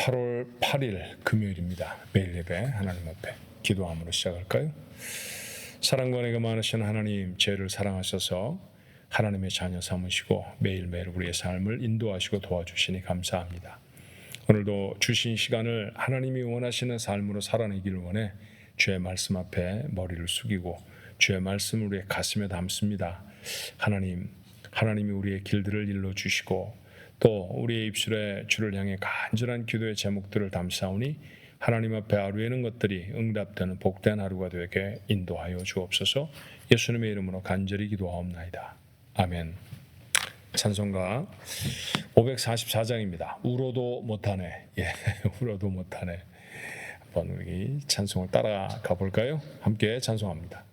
8월 8일 금요일입니다. 매일 예배 하나님 앞에 기도함으로 시작할까요? 사랑과 은혜가 많으신 하나님, 죄를 사랑하셔서 하나님의 자녀 삼으시고 매일매일 우리의 삶을 인도하시고 도와주시니 감사합니다. 오늘도 주신 시간을 하나님이 원하시는 삶으로 살아내기를 원해 주의 말씀 앞에 머리를 숙이고 주의 말씀을 우리의 가슴에 담습니다. 하나님이 우리의 길들을 일러주시고 또 우리의 입술에 주를 향해 간절한 기도의 제목들을 담사오니 하나님 앞에 아뢰는 것들이 응답되는 복된 하루가 되게 인도하여 주옵소서. 예수님의 이름으로 간절히 기도하옵나이다. 아멘. 찬송가 544장입니다. 울어도 못하네. 울어도 못하네. 한번 우리 찬송을 따라가 볼까요? 함께 찬송합니다.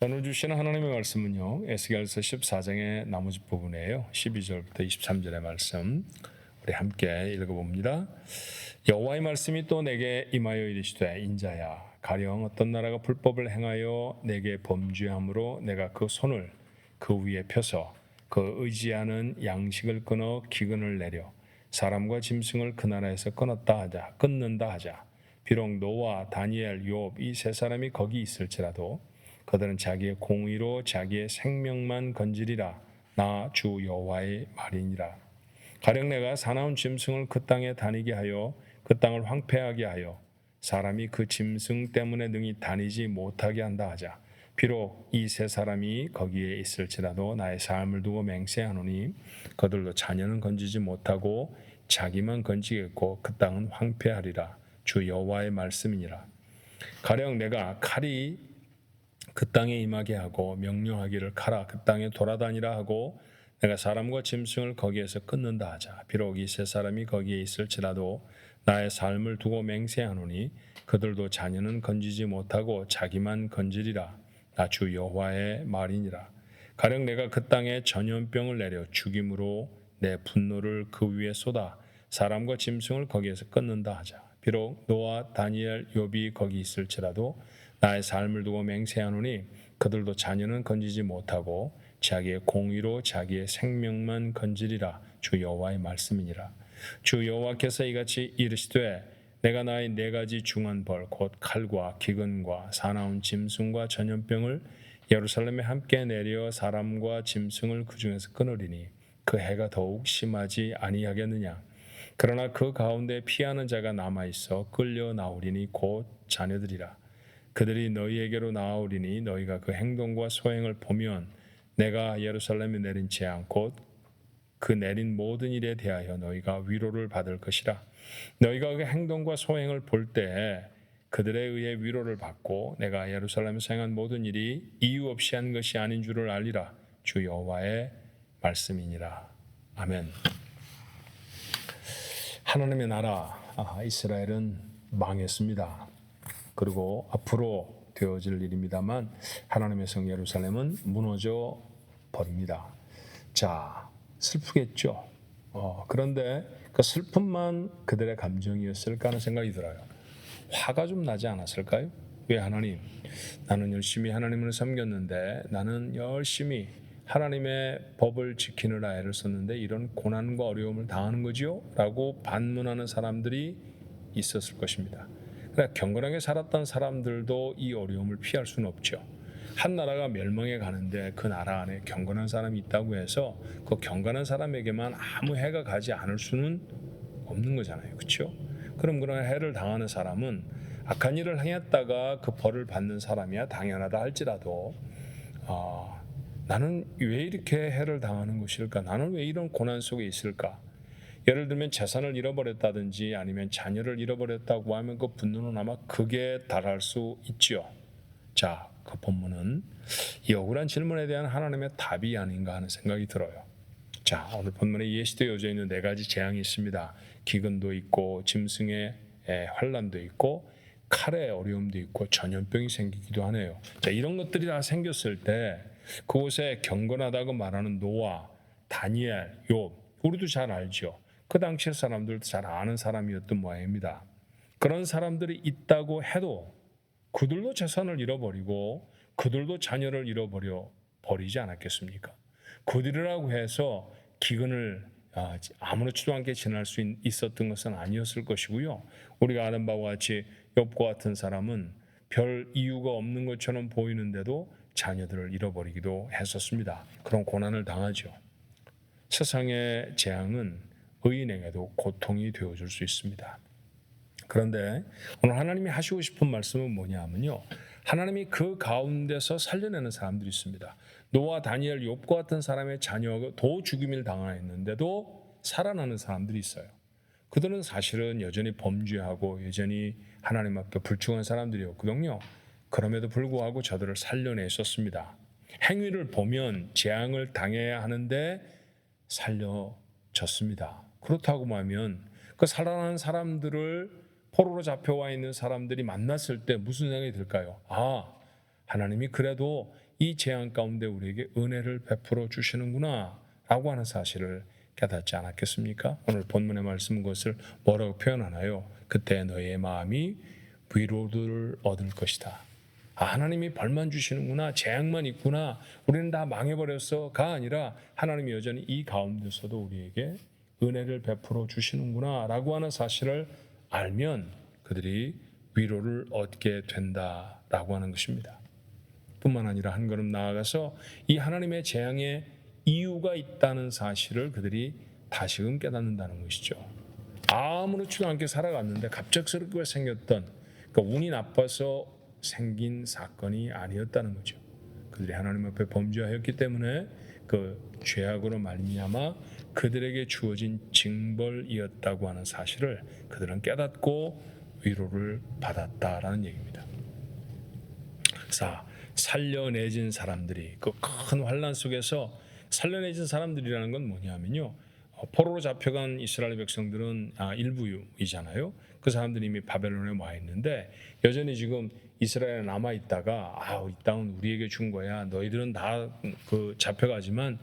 오늘 주시는 하나님의 말씀은요, 에스겔서 14장의 나머지 부분이에요. 12절부터 23절의 말씀 우리 함께 읽어봅니다. 여호와의 말씀이 또 내게 임하여 이르시되 인자야, 가령 어떤 나라가 불법을 행하여 내게 범죄함으로 내가 그 손을 그 위에 펴서 그 의지하는 양식을 끊어 기근을 내려 사람과 짐승을 그 나라에서 끊는다 하자. 비록 노아, 다니엘, 욥 이 세 사람이 거기 있을지라도 그들은 자기의 공의로 자기의 생명만 건지리라. 나 주 여호와의 말이니라. 가령 내가 사나운 짐승을 그 땅에 다니게 하여 그 땅을 황폐하게 하여 사람이 그 짐승 때문에 능히 다니지 못하게 한다 하자. 비록 이 세 사람이 거기에 있을지라도 나의 삶을 두고 맹세하노니 그들도 자녀는 건지지 못하고 자기만 건지겠고 그 땅은 황폐하리라. 주 여호와의 말씀이니라. 가령 내가 칼이 그 땅에 임하게 하고 명령하기를 가라 그 땅에 돌아다니라 하고 내가 사람과 짐승을 거기에서 끊는다 하자. 비록 이 세 사람이 거기에 있을지라도 나의 삶을 두고 맹세하노니 그들도 자녀는 건지지 못하고 자기만 건지리라. 나 주 여호와의 말이니라. 가령 내가 그 땅에 전염병을 내려 죽임으로 내 분노를 그 위에 쏟아 사람과 짐승을 거기에서 끊는다 하자. 비록 노아, 다니엘, 욥이 거기 있을지라도 나의 삶을 두고 맹세하노니 그들도 자녀는 건지지 못하고 자기의 공의로 자기의 생명만 건지리라. 주 여호와의 말씀이니라. 주 여호와께서 이같이 이르시되 내가 나의 네 가지 중한 벌 곧 칼과 기근과 사나운 짐승과 전염병을 예루살렘에 함께 내려 사람과 짐승을 그 중에서 끊으리니 그 해가 더욱 심하지 아니하겠느냐. 그러나 그 가운데 피하는 자가 남아 있어 끌려 나오리니 곧 자녀들이라. 그들이 너희에게로 나아오리니 너희가 그 행동과 소행을 보면 내가 예루살렘에 내린 재앙 곧 그 내린 모든 일에 대하여 너희가 위로를 받을 것이라. 너희가 그 행동과 소행을 볼 때 그들에 의해 위로를 받고 내가 예루살렘에서 행한 모든 일이 이유 없이 한 것이 아닌 줄을 알리라. 주 여호와의 말씀이니라. 아멘. 하나님의 나라 이스라엘은 망했습니다. 그리고 앞으로 되어질 일입니다만 하나님의 성 예루살렘은 무너져 버립니다. 자, 슬프겠죠. 그런데 그 슬픔만 그들의 감정이었을까 하는 생각이 들어요. 화가 좀 나지 않았을까요? 왜 하나님, 나는 열심히 하나님을 섬겼는데 나는 열심히 하나님의 법을 지키느라 애를 썼는데 이런 고난과 어려움을 당하는 거지요? 라고 반문하는 사람들이 있었을 것입니다. 그러나 경건하게 살았던 사람들도 이 어려움을 피할 수는 없죠. 한 나라가 멸망해 가는데 그 나라 안에 경건한 사람이 있다고 해서 그 경건한 사람에게만 아무 해가 가지 않을 수는 없는 거잖아요. 그렇죠? 그럼 그런 해를 당하는 사람은 악한 일을 행했다가 그 벌을 받는 사람이야 당연하다 할지라도 나는 왜 이렇게 해를 당하는 것일까? 나는 왜 이런 고난 속에 있을까? 예를 들면 재산을 잃어버렸다든지 아니면 자녀를 잃어버렸다고 하면 그 분노는 아마 극에 달할 수 있죠. 자, 그 본문은 이 억울한 질문에 대한 하나님의 답이 아닌가 하는 생각이 들어요. 자, 오늘 본문에 예시되어 있는 네 가지 재앙이 있습니다. 기근도 있고 짐승의 환난도 있고 칼의 어려움도 있고 전염병이 생기기도 하네요. 자, 이런 것들이 다 생겼을 때 그곳에 경건하다고 말하는 노아, 다니엘, 욥, 우리도 잘 알죠. 그 당시의 사람들도 잘 아는 사람이었던 모양입니다. 그런 사람들이 있다고 해도 그들도 재산을 잃어버리고 그들도 자녀를 잃어버려 버리지 않았겠습니까? 그들이라고 해서 기근을 아무렇지도 않게 지날 수 있었던 것은 아니었을 것이고요. 우리가 아는 바와 같이 욥과 같은 사람은 별 이유가 없는 것처럼 보이는데도 자녀들을 잃어버리기도 했었습니다. 그런 고난을 당하죠. 세상의 재앙은 의인에게도 고통이 되어줄 수 있습니다. 그런데 오늘 하나님이 하시고 싶은 말씀은 뭐냐면요. 하나님이 그 가운데서 살려내는 사람들이 있습니다. 노아, 다니엘, 욥과 같은 사람의 자녀가 도 죽임을 당하였는데도 살아나는 사람들이 있어요. 그들은 사실은 여전히 범죄하고 여전히 하나님 앞에 불충한 사람들이었거든요. 그럼에도 불구하고 저들을 살려냈었습니다. 행위를 보면 재앙을 당해야 하는데 살려졌습니다. 그렇다고 하면 그 살아난 사람들을 포로로 잡혀와 있는 사람들이 만났을 때 무슨 생각이 들까요? 하나님이 그래도 이 재앙 가운데 우리에게 은혜를 베풀어 주시는구나 라고 하는 사실을 깨닫지 않았겠습니까? 오늘 본문의 말씀은 그것을 뭐라고 표현하나요? 그때 너희의 마음이 위로를 얻을 것이다. 하나님이 벌만 주시는구나, 재앙만 있구나, 우리는 다 망해버렸어가 아니라 하나님이 여전히 이 가운데서도 우리에게 은혜를 베풀어 주시는구나 라고 하는 사실을 알면 그들이 위로를 얻게 된다라고 하는 것입니다. 뿐만 아니라 한 걸음 나아가서 이 하나님의 재앙에 이유가 있다는 사실을 그들이 다시금 깨닫는다는 것이죠. 아무렇지도 않게 살아갔는데 갑작스럽게 생겼던, 그러니까 운이 나빠서 생긴 사건이 아니었다는 거죠. 그들이 하나님 앞에 범죄하였기 때문에 그 죄악으로 말미암아 그들에게 주어진 징벌이었다고 하는 사실을 그들은 깨닫고 위로를 받았다라는 얘기입니다. 자, 살려내진 사람들이 그 큰 환난 속에서 살려내진 사람들이라는 건 뭐냐면요, 포로로 잡혀간 이스라엘 백성들은 일부이잖아요. 그 사람들이 이미 바벨론에 와 있는데 여전히 지금 이스라엘에 남아 있다가 이 땅은 우리에게 준 거야. 너희들은 다 그 잡혀가지만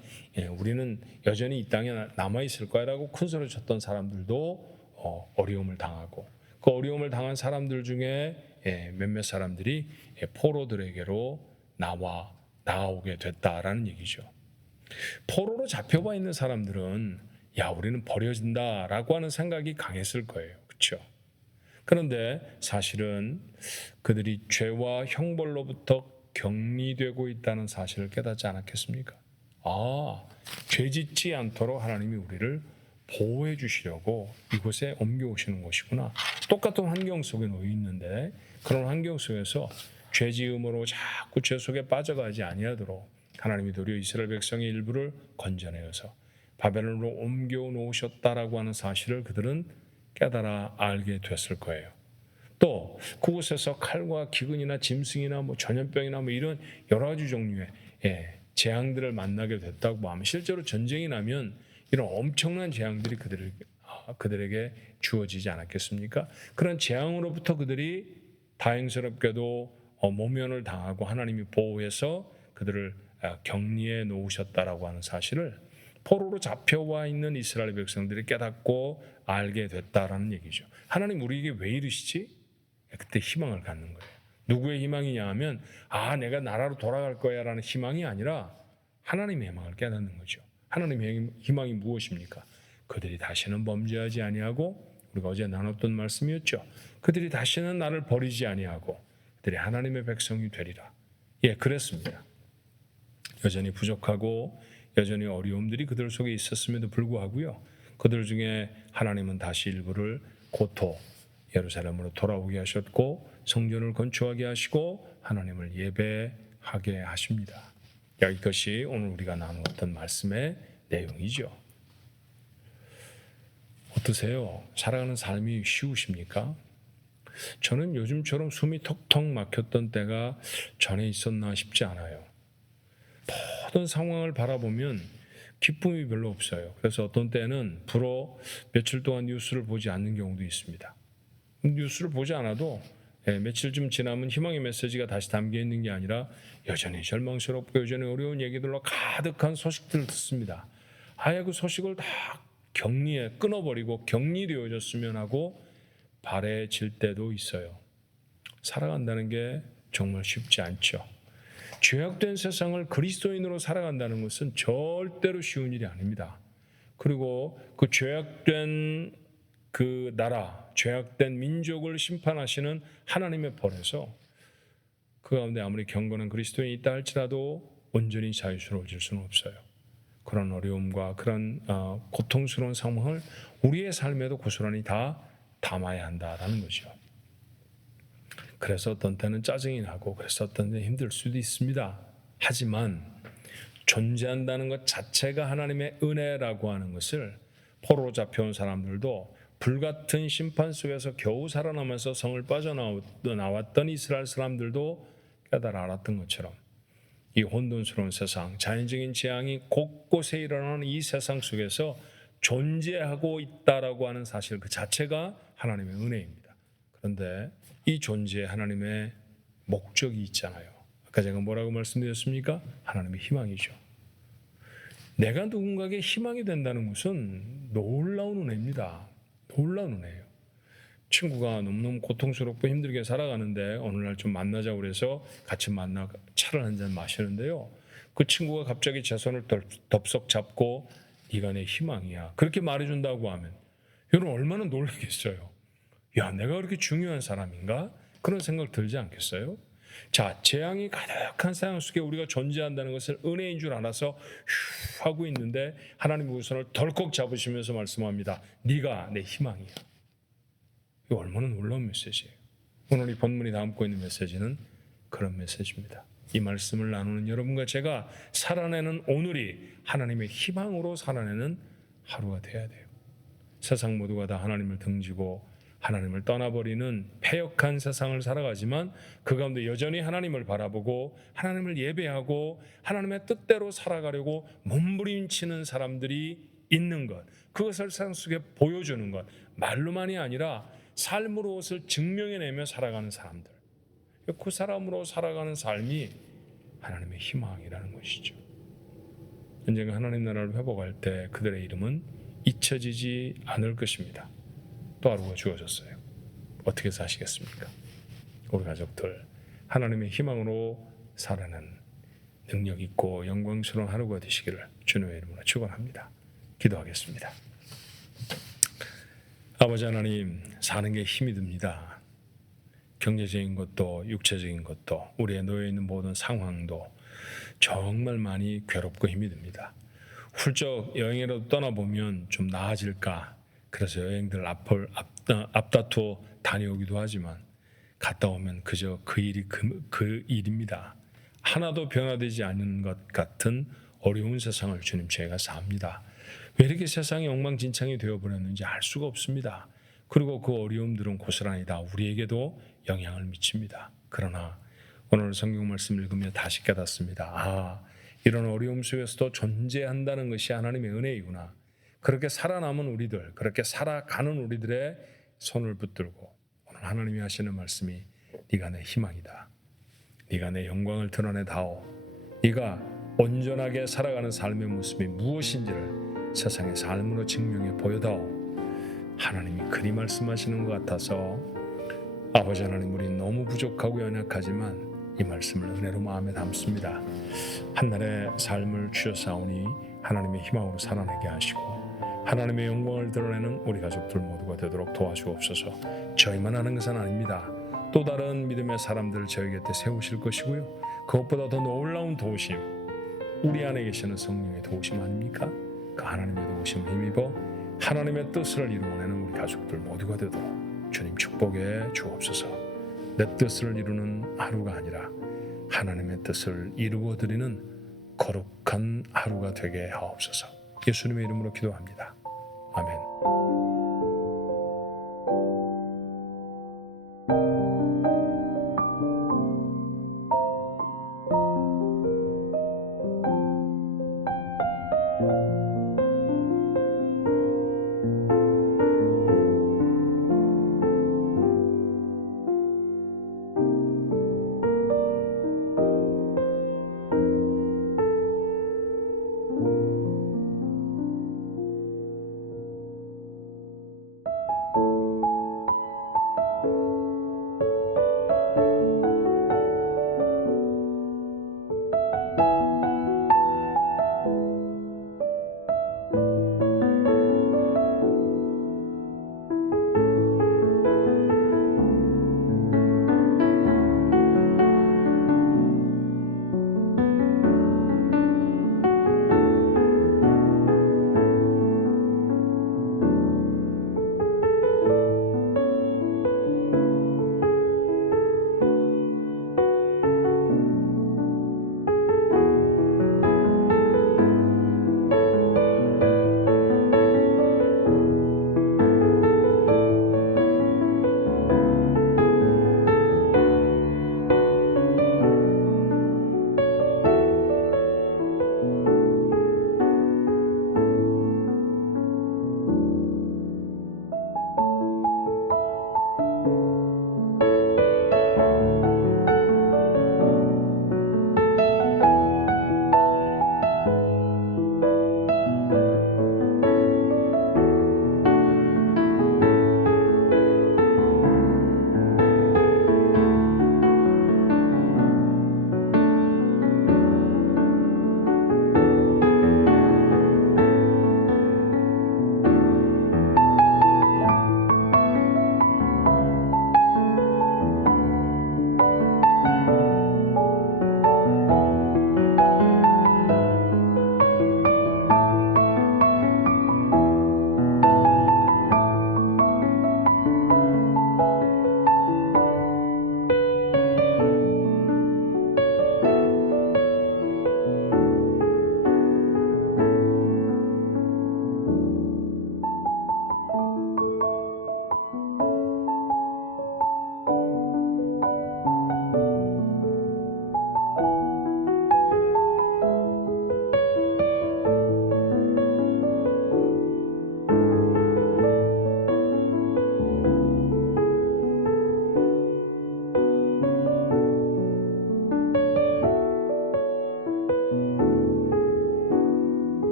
우리는 여전히 이 땅에 남아 있을 거야라고 큰 소리 쳤던 사람들도 어려움을 당하고, 그 어려움을 당한 사람들 중에 몇몇 사람들이 포로들에게로 나아오게 됐다라는 얘기죠. 포로로 잡혀가 있는 사람들은 우리는 버려진다라고 하는 생각이 강했을 거예요. 그렇죠? 그런데 사실은 그들이 죄와 형벌로부터 격리되고 있다는 사실을 깨닫지 않았겠습니까? 죄 짓지 않도록 하나님이 우리를 보호해 주시려고 이곳에 옮겨오시는 것이구나. 똑같은 환경 속에 놓여 있는데 그런 환경 속에서 죄 지음으로 자꾸 죄 속에 빠져가지 아니하도록 하나님이 도리어 이스라엘 백성의 일부를 건져내어서 바벨론으로 옮겨 놓으셨다라고 하는 사실을 그들은 깨달아 알게 됐을 거예요. 또 그곳에서 칼과 기근이나 짐승이나 전염병이나 이런 여러 가지 종류의 재앙들을 만나게 됐다고 하면, 실제로 전쟁이 나면 이런 엄청난 재앙들이 그들에게 주어지지 않았겠습니까? 그런 재앙으로부터 그들이 다행스럽게도 모면을 당하고 하나님이 보호해서 그들을 격리해 놓으셨다라고 하는 사실을 포로로 잡혀와 있는 이스라엘 백성들이 깨닫고 알게 됐다라는 얘기죠. 하나님 우리에게 왜 이러시지? 그때 희망을 갖는 거예요. 누구의 희망이냐 하면 내가 나라로 돌아갈 거야 라는 희망이 아니라 하나님의 희망을 깨닫는 거죠. 하나님의 희망이 무엇입니까? 그들이 다시는 범죄하지 아니하고, 우리가 어제 나눴던 말씀이었죠. 그들이 다시는 나를 버리지 아니하고 그들이 하나님의 백성이 되리라. 그랬습니다. 여전히 부족하고 여전히 어려움들이 그들 속에 있었음에도 불구하고요, 그들 중에 하나님은 다시 일부를 고토 예루살렘으로 돌아오게 하셨고 성전을 건축하게 하시고 하나님을 예배하게 하십니다. 이것이 오늘 우리가 나누었던 말씀의 내용이죠. 어떠세요? 살아가는 삶이 쉬우십니까? 저는 요즘처럼 숨이 턱턱 막혔던 때가 전에 있었나 싶지 않아요. 모든 상황을 바라보면 기쁨이 별로 없어요. 그래서 어떤 때는 불어 며칠 동안 뉴스를 보지 않는 경우도 있습니다. 뉴스를 보지 않아도 며칠쯤 지나면 희망의 메시지가 다시 담겨 있는 게 아니라 여전히 절망스럽고 여전히 어려운 얘기들로 가득한 소식들을 듣습니다. 그 소식을 다 끊어버리고 격리되어졌으면 하고 바래질 때도 있어요. 살아간다는 게 정말 쉽지 않죠. 죄악된 세상을 그리스도인으로 살아간다는 것은 절대로 쉬운 일이 아닙니다. 그리고 그 죄악된 그 나라, 죄악된 민족을 심판하시는 하나님의 벌에서 그 가운데 아무리 경건한 그리스도인이 있다 할지라도 온전히 자유스러워질 수는 없어요. 그런 어려움과 그런 고통스러운 상황을 우리의 삶에도 고스란히 다 담아야 한다라는 거죠. 그래서 어떤 때는 짜증이 나고, 그래서 어떤 때는 힘들 수도 있습니다. 하지만 존재한다는 것 자체가 하나님의 은혜라고 하는 것을 포로로 잡혀온 사람들도 불같은 심판 속에서 겨우 살아남아서 성을 빠져나왔던 이스라엘 사람들도 깨달아 알았던 것처럼, 이 혼돈스러운 세상, 자연적인 재앙이 곳곳에 일어나는 이 세상 속에서 존재하고 있다라고 하는 사실 그 자체가 하나님의 은혜입니다. 그런데 이 존재에 하나님의 목적이 있잖아요. 아까 제가 뭐라고 말씀드렸습니까? 하나님의 희망이죠. 내가 누군가에게 희망이 된다는 것은 놀라운 은혜입니다. 놀라운 은혜예요. 친구가 너무너무 고통스럽고 힘들게 살아가는데 어느 날 좀 만나자고 그래서 같이 만나 차를 한잔 마시는데요, 그 친구가 갑자기 제 손을 덥석 잡고 네가 내 희망이야 그렇게 말해준다고 하면 여러분 얼마나 놀라겠어요. 내가 그렇게 중요한 사람인가? 그런 생각 들지 않겠어요? 자, 재앙이 가득한 세상 속에 우리가 존재한다는 것을 은혜인 줄 알아서 휴 하고 있는데 하나님 우리 손을 덜컥 잡으시면서 말씀합니다. 네가 내 희망이야. 이거 얼마나 놀라운 메시지예요. 오늘 이 본문이 담고 있는 메시지는 그런 메시지입니다. 이 말씀을 나누는 여러분과 제가 살아내는 오늘이 하나님의 희망으로 살아내는 하루가 돼야 돼요. 세상 모두가 다 하나님을 등지고 하나님을 떠나버리는 패역한 세상을 살아가지만 그 가운데 여전히 하나님을 바라보고 하나님을 예배하고 하나님의 뜻대로 살아가려고 몸부림치는 사람들이 있는 것, 그것을 세상 속에 보여주는 것, 말로만이 아니라 삶으로 그것을 증명해내며 살아가는 사람들, 그 사람으로 살아가는 삶이 하나님의 희망이라는 것이죠. 언젠가 하나님 나라를 회복할 때 그들의 이름은 잊혀지지 않을 것입니다. 또 하루가 주어졌어요. 어떻게 사시겠습니까? 우리 가족들 하나님의 희망으로 살아가는 능력 있고 영광스러운 하루가 되시기를 주님의 이름으로 축원합니다. 기도하겠습니다. 아버지 하나님, 사는 게 힘이 듭니다. 경제적인 것도 육체적인 것도 우리의 놓여 있는 모든 상황도 정말 많이 괴롭고 힘이 듭니다. 훌쩍 여행이라도 떠나보면 좀 나아질까, 그래서 여행들 앞다투어 다녀오기도 하지만 갔다 오면 그저 그 일이 그 일입니다. 하나도 변화되지 않는 것 같은 어려운 세상을 주님 저희가 삽니다. 왜 이렇게 세상이 엉망진창이 되어버렸는지 알 수가 없습니다. 그리고 그 어려움들은 고스란히 다 우리에게도 영향을 미칩니다. 그러나 오늘 성경 말씀 읽으며 다시 깨닫습니다. 이런 어려움 속에서도 존재한다는 것이 하나님의 은혜이구나. 그렇게 살아남은 우리들, 그렇게 살아가는 우리들의 손을 붙들고 오늘 하나님이 하시는 말씀이 네가 내 희망이다. 네가 내 영광을 드러내다오. 네가 온전하게 살아가는 삶의 모습이 무엇인지를 세상의 삶으로 증명해 보여다오. 하나님이 그리 말씀하시는 것 같아서 아버지 하나님, 우리 너무 부족하고 연약하지만 이 말씀을 은혜로 마음에 담습니다. 한날의 삶을 주셨사오니 하나님의 희망으로 살아내게 하시고 하나님의 영광을 드러내는 우리 가족들 모두가 되도록 도와주옵소서. 저희만 하는 것은 아닙니다. 또 다른 믿음의 사람들을 저희 곁에 세우실 것이고요. 그것보다 더 놀라운 도우심, 우리 안에 계시는 성령의 도우심 아닙니까? 그 하나님의 도우심을 힘입어 하나님의 뜻을 이루어내는 우리 가족들 모두가 되도록 주님 축복해 주옵소서. 내 뜻을 이루는 하루가 아니라 하나님의 뜻을 이루어 드리는 거룩한 하루가 되게 하옵소서. 예수님의 이름으로 기도합니다. 아멘.